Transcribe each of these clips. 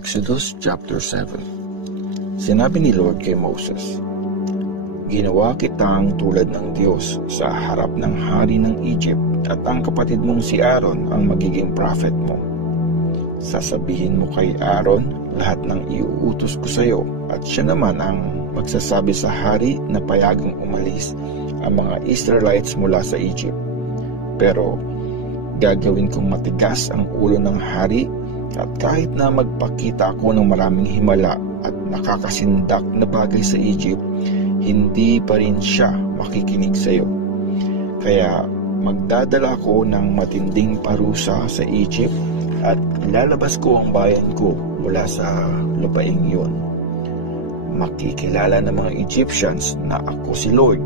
Exodus chapter 7. Sinabi ni Lord kay Moses, "Ginawa kitang tulad ng Diyos sa harap ng hari ng Egypt, at ang kapatid mong si Aaron ang magiging prophet mo. Sasabihin mo kay Aaron lahat ng iuutos ko sa iyo, at siya naman ang magsasabi sa hari na payagang umalis ang mga Israelites mula sa Egypt. Pero gagawin kong matigas ang ulo ng hari, at kahit na magpakita ako ng maraming himala at nakakasindak na bagay sa Egypt, hindi pa rin siya makikinig sa iyo. Kaya magdadala ko ng matinding parusa sa Egypt, at ilalabas ko ang bayan ko mula sa lupaing yun. Makikilala ng mga Egyptians na ako si Lord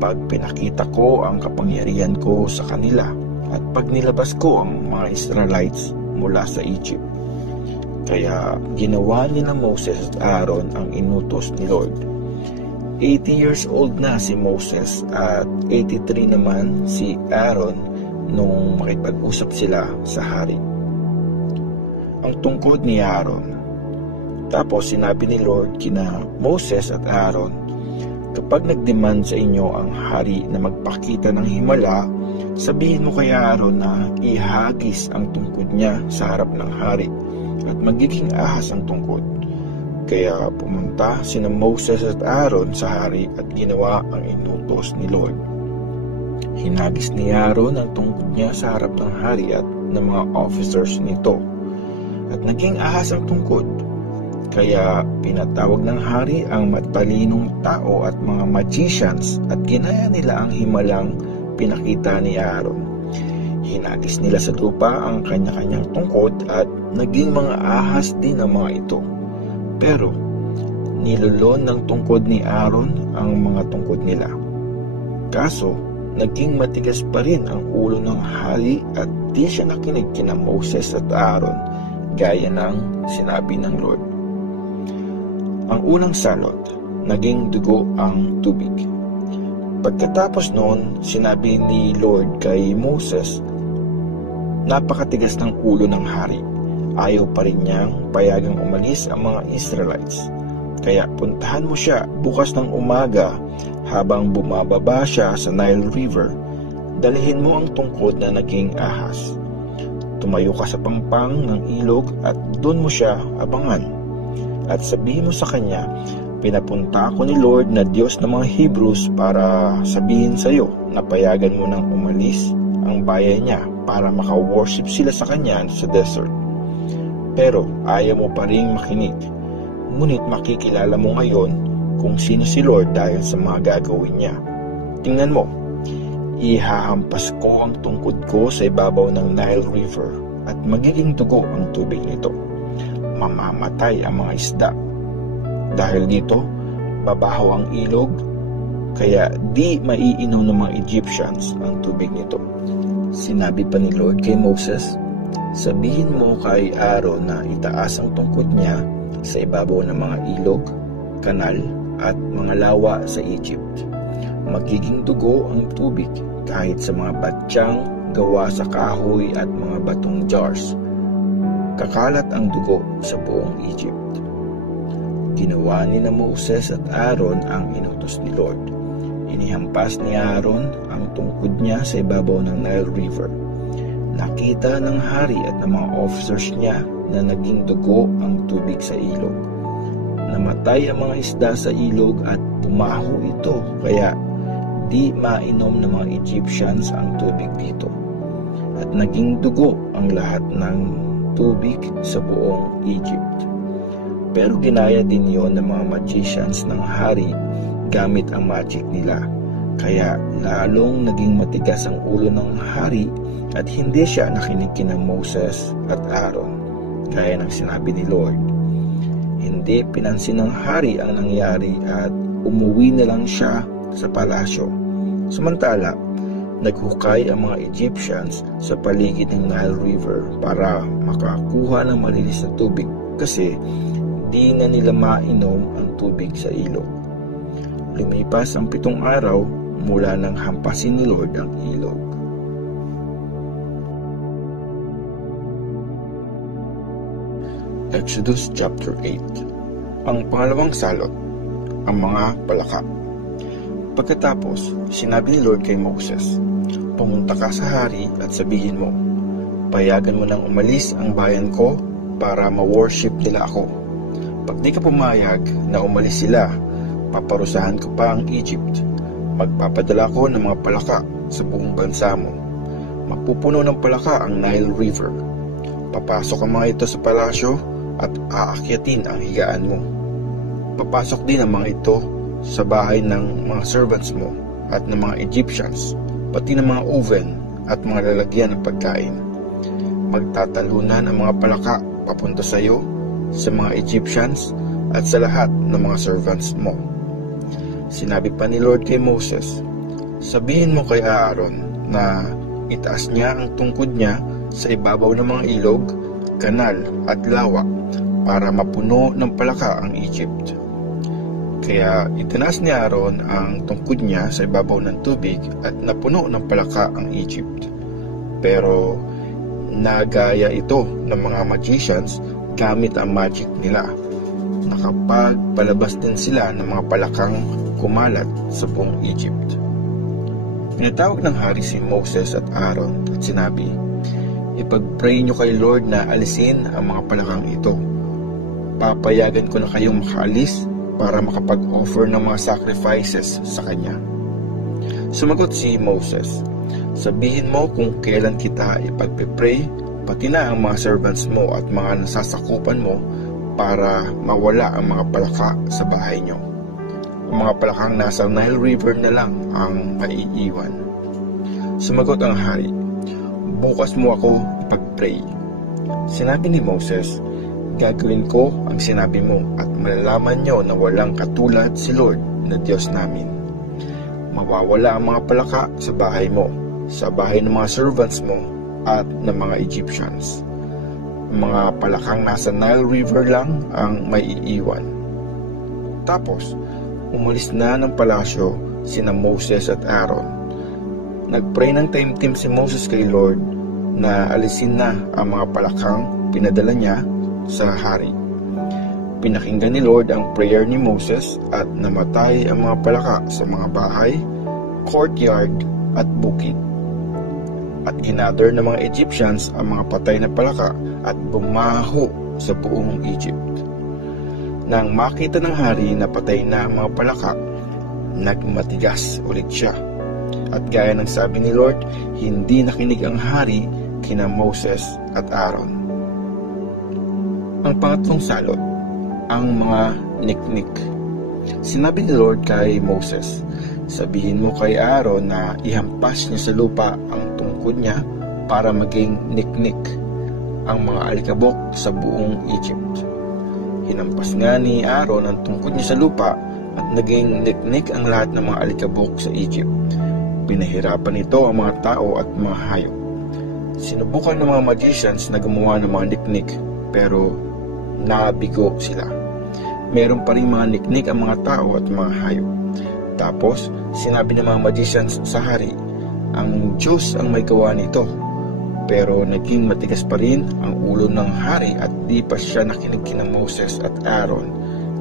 pag pinakita ko ang kapangyarihan ko sa kanila, at pag nilabas ko ang mga Israelites mula sa Egypt." Kaya ginawa nila Moses at Aaron ang inutos ni Lord. 80 years old na si Moses at 83 naman si Aaron nung makipag-usap sila sa hari. Ang tungkod ni Aaron. Tapos sinabi ni Lord kina Moses at Aaron, "Kapag nagdemand sa inyo ang hari na magpakita ng himala, sabihin mo kay Aaron na ihagis ang tungkod niya sa harap ng hari, at magiging ahas ang tungkod." Kaya pumunta sina Moses at Aaron sa hari at ginawa ang inutos ni Lord. Hinagis ni Aaron ang tungkod niya sa harap ng hari at ng mga officers nito, at naging ahas ang tungkod. Kaya pinatawag ng hari ang matalinong tao at mga magicians, at ginaya nila ang himalang pinakita ni Aaron. Hinagis nila sa lupa ang kanya-kanyang tungkod, at naging mga ahas din ang mga ito. Pero nilulon ng tungkod ni Aaron ang mga tungkod nila. Kaso naging matigas pa rin ang ulo ng hari, at di siya nakinig kina Moses at Aaron gaya ng sinabi ng Lord. Ang unang salot, naging dugo ang tubig. Pagkatapos noon, sinabi ni Lord kay Moses, "Napakatigas ng ulo ng hari. Ayaw pa rin niyang payagang umalis ang mga Israelites. Kaya puntahan mo siya bukas ng umaga habang bumababa siya sa Nile River. Dalhin mo ang tungkod na naging ahas. Tumayo ka sa pampang ng ilog at doon mo siya abangan. At sabihin mo sa kanya, pinapunta ako ni Lord na Diyos ng mga Hebrews para sabihin sa iyo na payagan mo nang umalis ang bayan niya para maka-worship sila sa kanya sa desert. Pero ayaw mo pa rin makinig. Ngunit makikilala mo ngayon kung sino si Lord dahil sa mga gagawin niya. Tingnan mo, ihahampas ko ang tungkod ko sa ibabaw ng Nile River, at magiging dugo ang tubig nito. Mamamatay ang mga isda. Dahil dito, babaho ang ilog, kaya di maiinom ng mga Egyptians ang tubig nito." Sinabi pa ni Lord kay Moses, "Sabihin mo kay Aaron na itaas ang tungkod niya sa ibabaw ng mga ilog, kanal, at mga lawa sa Egypt. Magiging dugo ang tubig kahit sa mga batsyang gawa sa kahoy at mga batong jars. Kakalat ang dugo sa buong Egypt." Ginawa ni na Moses at Aaron ang inutos ni Lord. Inihampas ni Aaron ang tungkod niya sa ibabaw ng Nile River. Nakita ng hari at ng mga officers niya na naging dugo ang tubig sa ilog. Namatay ang mga isda sa ilog at bumaho ito, kaya di mainom ng mga Egyptians ang tubig dito. At naging dugo ang lahat ng tubig sa buong Egypt. Pero ginaya din yon ng mga magicians ng hari gamit ang magic nila. Kaya lalong naging matigas ang ulo ng hari, at hindi siya nakinig kina Moses at Aaron gaya ng sinabi ni Lord. Hindi pinansin ng hari ang nangyari, at umuwi na lang siya sa palasyo. Samantala, naghukay ang mga Egyptians sa paligid ng Nile River para makakuha ng malinis na tubig, kasi di na nila mainom ang tubig sa ilog. Lumipas ang 7 araw mula nang hampasin ni Lord ang ilog. Exodus chapter 8. Ang pangalawang salot, ang mga palaka. Pagkatapos, sinabi ni Lord kay Moses, "Pumunta ka sa hari at sabihin mo, payagan mo nang umalis ang bayan ko para ma-worship nila ako. Pag di ka pumayag na umalis sila, paparusahan ko pa ang Egypt. Magpapadala ko ng mga palaka sa buong bansa mo. Mapupuno ng palaka ang Nile River. Papasok ang mga ito sa palasyo at aakyatin ang higaan mo. Papasok din ang mga ito sa bahay ng mga servants mo at ng mga Egyptians, pati ng mga oven at mga lalagyan ng pagkain. Magtatalunan ang mga palaka papunta sa iyo, sa mga Egyptians at sa lahat ng mga servants mo." Sinabi pa ni Lord kay Moses, "Sabihin mo kay Aaron na itaas niya ang tungkod niya sa ibabaw ng mga ilog, kanal at lawa para mapuno ng palaka ang Egypt." Kaya itinaas ni Aaron ang tungkod niya sa ibabaw ng tubig at napuno ng palaka ang Egypt. Pero nagaya ito ng mga magicians gamit ang magic nila. Nakapagpalabas din sila ng mga palakang kumalat sa buong Egypt. Pinatawag ng hari si Moses at Aaron at sinabi, "Ipag-pray niyo kay Lord na alisin ang mga palakang ito. Papayagan ko na kayong makaalis para makapag-offer ng mga sacrifices sa Kanya." Sumagot si Moses, "Sabihin mo kung kailan kita ipag-pray, pati na ang mga servants mo at mga nasasakupan mo para mawala ang mga palaka sa bahay niyo. Ang mga palakang nasa Nile River na lang ang maiiwan." Sumagot ang hari, "Bukas mo ako ipag-pray." Sinabi ni Moses, "Gagawin ko ang sinabi mo at malalaman niyo na walang katulad si Lord na Diyos namin. Mawawala ang mga palaka sa bahay mo, sa bahay ng mga servants mo at ng mga Egyptians. Mga palakang nasa Nile River lang ang maiiwan." Tapos, umalis na ng palasyo sina Moses at Aaron. Nagpray ng taimtim si Moses kay Lord na alisin na ang mga palakang pinadala niya sa hari. Pinakinggan ni Lord ang prayer ni Moses at namatay ang mga palaka sa mga bahay, courtyard at bukid. At ginather ng mga Egyptians ang mga patay na palaka at bumaho sa buong Egypt. Nang makita ng hari na patay na ang mga palaka, nagmatigas ulit siya. At gaya ng sabi ni Lord, hindi nakinig ang hari kina Moses at Aaron. Ang pangatlong salot, ang mga niknik. Sinabi ni Lord kay Moses, "Sabihin mo kay Aaron na ihampas niya sa lupa ang tungkod niya para maging niknik ang mga alikabok sa buong Egypt." Hinampas nga ni Aaron ang tungkod niya sa lupa at naging niknik ang lahat ng mga alikabok sa Egypt. Pinahirapan ito ang mga tao at mga hayop. Sinubukan ng mga magicians na gumawa ng mga niknik, pero nabigo sila. Meron pa rin mga niknik ang mga tao at mga hayop. Tapos, sinabi ng mga magicians sa hari, ang Diyos ang may gawa nito. Pero naging matigas pa rin ang ulo ng hari at di pa siya nakinig kina Moses at Aaron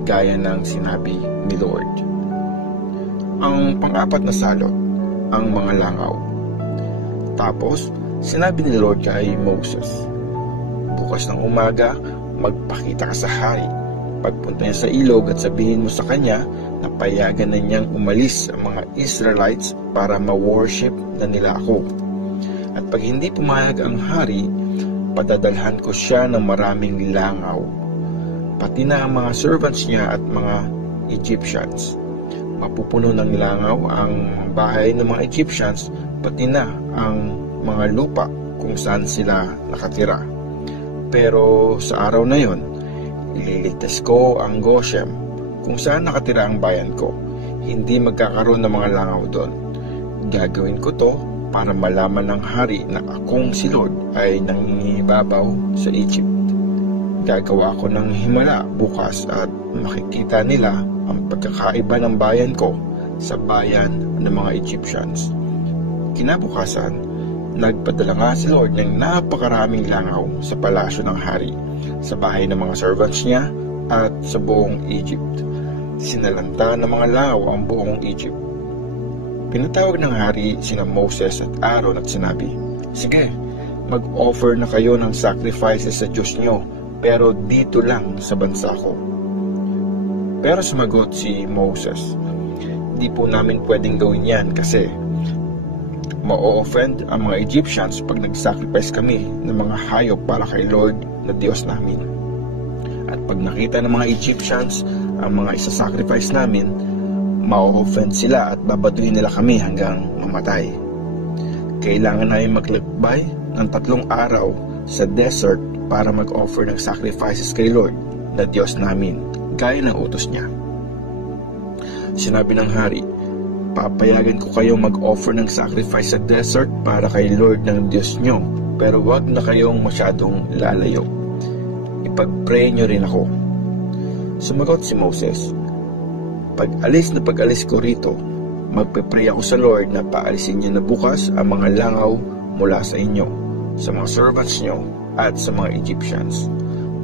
gaya ng sinabi ni Lord. Ang pang-apat na salot, ang mga langaw. Tapos, sinabi ni Lord kay Moses, "Bukas ng umaga, magpakita ka sa hari. Pagpunta niya sa ilog at sabihin mo sa kanya na payagan na niyang umalis ang mga Israelites para ma-worship na nila ako. At pag hindi pumayag ang hari, padadalhan ko siya ng maraming langaw, pati na ang mga servants niya at mga Egyptians. Mapupuno ng langaw ang bahay ng mga Egyptians, pati na ang mga lupa kung saan sila nakatira. Pero sa araw na yon, ililigtas ko ang Goshen, kung saan nakatira ang bayan ko. Hindi magkakaroon ng mga langaw doon. Gagawin ko to para malaman ng hari na akong si Lord ay nangingibabaw sa Egypt. Gagawa ko ng himala bukas at makikita nila ang pagkakaiba ng bayan ko sa bayan ng mga Egyptians." Kinabukasan, Nagpadala nga si Lord ng napakaraming langaw sa palasyo ng hari, sa bahay ng mga servants niya, at sa buong Egypt. Sinalanta ng mga langaw ang buong Egypt. Pinatawag ng hari sina Moses at Aaron at sinabi, "Sige, mag-offer na kayo ng sacrifices sa Diyos nyo, pero dito lang sa bansa ko." Pero sumagot si Moses, "Di po namin pwedeng gawin yan kasi ma-offend ang mga Egyptians pag nag-sacrifice kami ng mga hayop para kay Lord na Diyos namin. At pag nakita ng mga Egyptians ang mga isa-sacrifice namin, ma-offend sila at babatuhin nila kami hanggang mamatay. Kailangan namin maglakbay ng 3 araw sa desert para mag-offer ng sacrifices kay Lord na Diyos namin, gaya ng utos niya." Sinabi ng hari, "Papayagan ko kayong mag-offer ng sacrifice sa desert para kay Lord ng Diyos nyo, pero wag na kayong masyadong lalayo. Ipag-pray nyo rin ako." Sumagot si Moses, Pag-alis ko rito, magpe-pray ako sa Lord na paalisin niya na bukas ang mga langaw mula sa inyo, sa mga servants nyo, at sa mga Egyptians.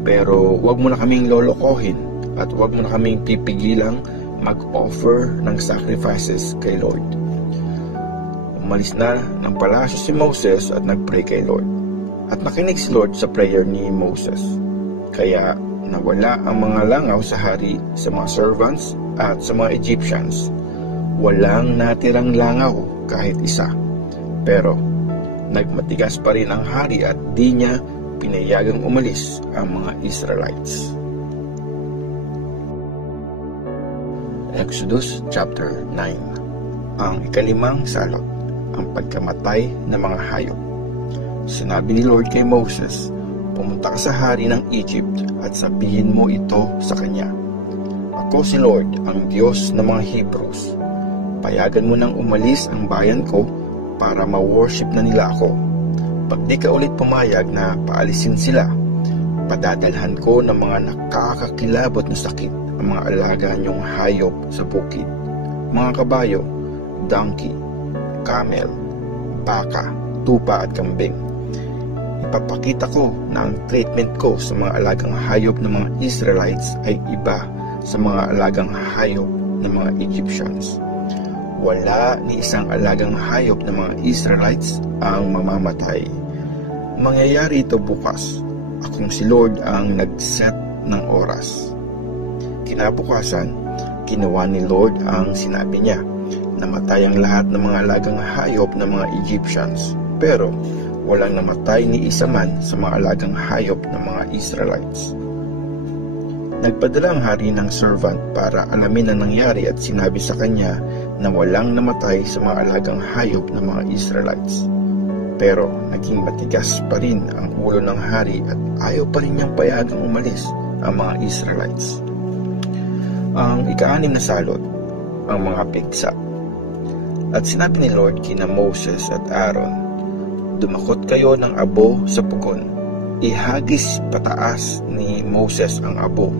Pero wag mo na kaming lolokohin at wag mo na kaming pipigilang mag-offer ng sacrifices kay Lord. Umalis na ng palasyo si Moses at nag-pray kay Lord. At nakinig si Lord sa prayer ni Moses. Kaya nawala ang mga langaw sa hari, sa mga servants, at sa mga Egyptians. Walang natirang langaw kahit isa. Pero nagmatigas pa rin ang hari at di niya pinayagang umalis ang mga Israelites. Exodus chapter 9. Ang ika-5 salot, ang pagkamatay ng mga hayop. Sinabi ni Lord kay Moses, "Pumunta ka sa hari ng Egypt at sabihin mo ito sa kanya, Ako si Lord, ang Diyos ng mga Hebrews. Payagan mo nang umalis ang bayan ko para ma-worship na nila ako. Pag di ka ulit pumayag na paalisin sila, padadalhan ko ng mga nakakakilabot na sakit ang mga alaga niyong hayop sa bukid, mga kabayo, donkey, camel, baka, tupa at kambing. Ipapakita ko na ang treatment ko sa mga alagang hayop ng mga Israelites ay iba sa mga alagang hayop ng mga Egyptians. Wala ni isang alagang hayop ng mga Israelites ang mamamatay. Mangyayari ito bukas. Akong si Lord ang nag-set ng oras." Kinabukasan, ginawa ni Lord ang sinabi niya. Namatay ang lahat ng mga alagang hayop ng mga Egyptians, pero walang namatay ni isa man sa mga alagang hayop ng mga Israelites. Nagpadala ang hari ng servant para alamin ang nangyari at sinabi sa kanya na walang namatay sa mga alagang hayop ng mga Israelites. Pero naging matigas pa rin ang ulo ng hari at ayaw pa rin niyang payagang umalis ang mga Israelites. Ang ika-6 na salot, ang mga pigsa. At sinabi ni Lord kina Moses at Aaron, "Dumakot kayo ng abo sa pugon." Ihagis pataas ni Moses ang abo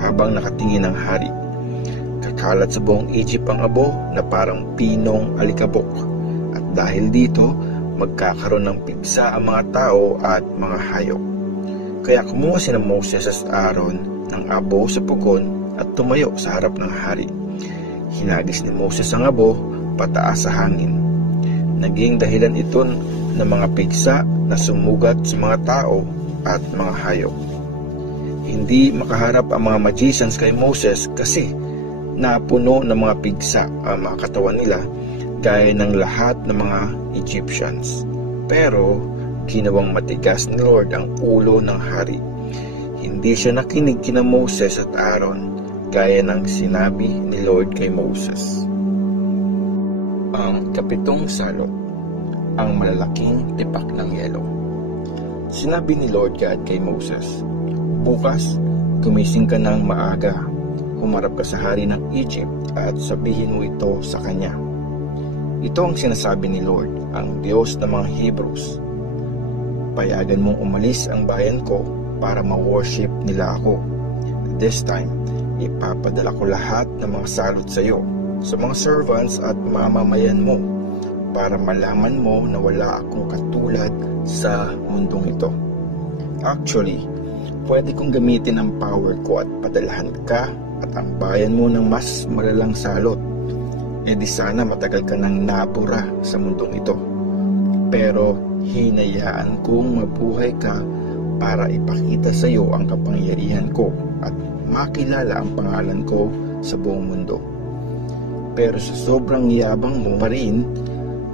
habang nakatingin ang hari. Kakalat sa buong Egypt ang abo na parang pinong alikabok. At dahil dito, magkakaroon ng pigsa ang mga tao at mga hayop. Kaya kumuha sina Moses at Aaron ng abo sa pugon at tumayo sa harap ng hari. Hinagis ni Moses ang abo pataas sa hangin. Naging dahilan ito ng mga pigsa na sumugat sa mga tao at mga hayop. Hindi makaharap ang mga magicians kay Moses kasi napuno ng mga pigsa ang mga katawan nila gaya ng lahat ng mga Egyptians. Pero ginawang matigas ni Lord ang ulo ng hari. Hindi siya nakinig kina Moses at Aaron gaya ng sinabi ni Lord kay Moses. Ang ika-7 salot, ang malalaking tipak ng yelo. Sinabi ni Lord God kay Moses, "Bukas, gumising ka ng maaga, humarap ka sa hari ng Egypt at sabihin mo ito sa kanya. Ito ang sinasabi ni Lord, ang Diyos ng mga Hebrews. Payagan mong umalis ang bayan ko para ma-worship nila ako. This time, ipapadala ko lahat ng mga salot sa iyo, sa mga servants at mamamayan mo, para malaman mo na wala akong katulad sa mundong ito. Actually, pwede kong gamitin ang power ko at padalahan ka at ang bayan mo ng mas malalang salot. E di sana matagal ka nang nabura sa mundong ito. Pero hinayaan kong mabuhay ka para ipakita sa iyo ang kapangyarihan ko at makilala ang pangalan ko sa buong mundo. Pero sa sobrang yabang mo pa rin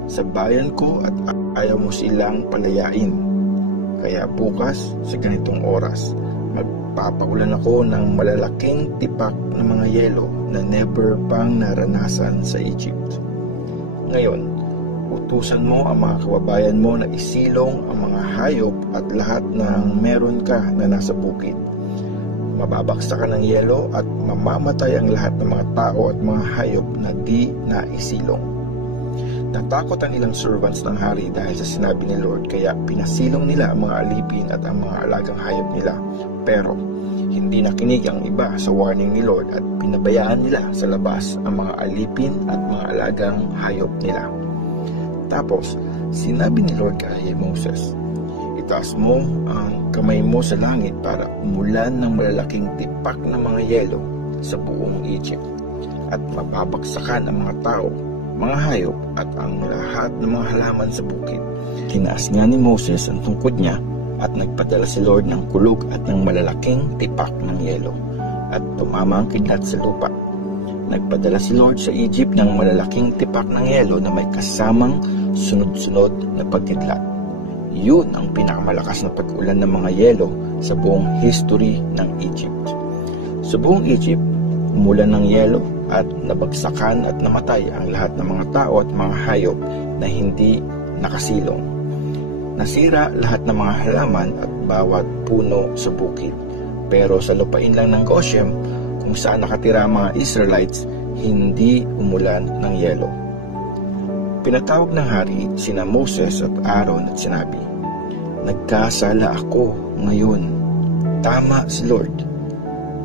sa bayan ko at ayaw mo silang palayain. Kaya bukas sa ganitong oras, magpapaulan ako ng malalaking tipak ng mga yelo na never pang naranasan sa Egypt. Ngayon, utusan mo ang mga kababayan mo na isilong ang mga hayop at lahat ng meron ka na nasa bukid. Mababaksakan ng yelo at mamamatay ang lahat ng mga tao at mga hayop na di naisilong. Natakot ang ilang servants ng hari dahil sa sinabi ni Lord, kaya pinasilong nila ang mga alipin at ang mga alagang hayop nila. Pero hindi nakinig ang iba sa warning ni Lord at pinabayaan nila sa labas ang mga alipin at mga alagang hayop nila. Tapos sinabi ni Lord kay Moses, itaas mo ang kamay mo sa langit para umulan ng malalaking tipak ng mga yelo sa buong Egypt at mababaksakan ang mga tao, mga hayop at ang lahat ng mga halaman sa bukid. Tinaas nga ni Moses ang tungkod niya at nagpadala si Lord ng kulog at ng malalaking tipak ng yelo at tumama ang kidlat sa lupa. Nagpadala si Lord sa Egypt ng malalaking tipak ng yelo na may kasamang sunod-sunod na pagkidlat. Yun ang pinakamalakas na pag-ulan ng mga yelo sa buong history ng Egypt. Sa buong Egypt, umulan ng yelo at nabagsakan at namatay ang lahat ng mga tao at mga hayop na hindi nakasilong. Nasira lahat ng mga halaman at bawat puno sa bukid. Pero sa lupain lang ng Goshen, kung saan nakatira ang mga Israelites, hindi umulan ng yelo. Pinatawag ng hari sina Moses at Aaron at sinabi, nagkasala ako ngayon. Tama si Lord.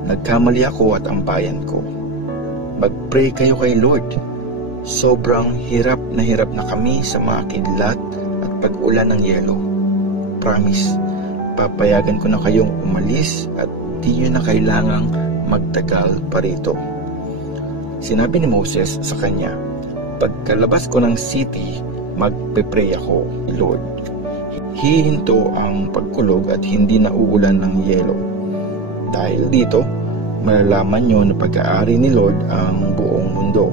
Nagkamali ako at ang bayan ko. Mag-pray kayo kay Lord. Sobrang hirap na kami sa mga kidlat at pag-ulan ng yelo. Promise, papayagan ko na kayong umalis at di nyo na kailangang magtagal pa rito. Sinabi ni Moses sa kanya, pagkalabas ko ng city, magpe-pray ako, Lord. Hihinto ang pagkulog at hindi na uulan ng yelo. Dahil dito, malalaman nyo na pag-aari ni Lord ang buong mundo.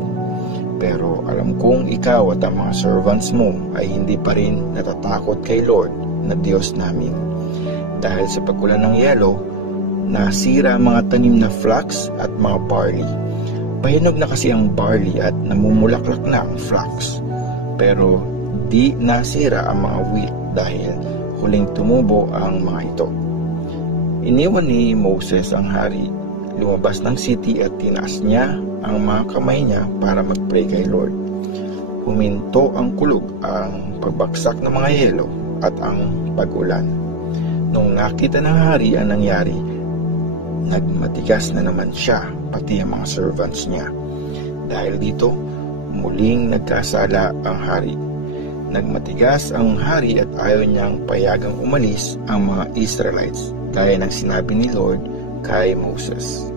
Pero alam kong ikaw at ang mga servants mo ay hindi pa rin natatakot kay Lord na Diyos namin. Dahil sa pag-ulan ng yelo, nasira ang mga tanim na flax at mga barley. Pahinog na kasi ang barley at namumulaklak na ang flax. Pero di nasira ang mga wheat dahil huling tumubo ang mga ito. Iniwan ni Moses ang hari, lumabas ng city at tinaas niya ang mga kamay niya para mag-pray kay Lord. Huminto ang kulog, ang pagbaksak ng mga yelo at ang pag-ulan. Nung nakita ng hari ang nangyari, nagmatigas na naman siya, pati ang mga servants niya. Dahil dito, muling nagkasala ang hari. Nagmatigas ang hari at ayaw niyang payagang umalis ang mga Israelites, gaya ng sinabi ni Lord kay Moses.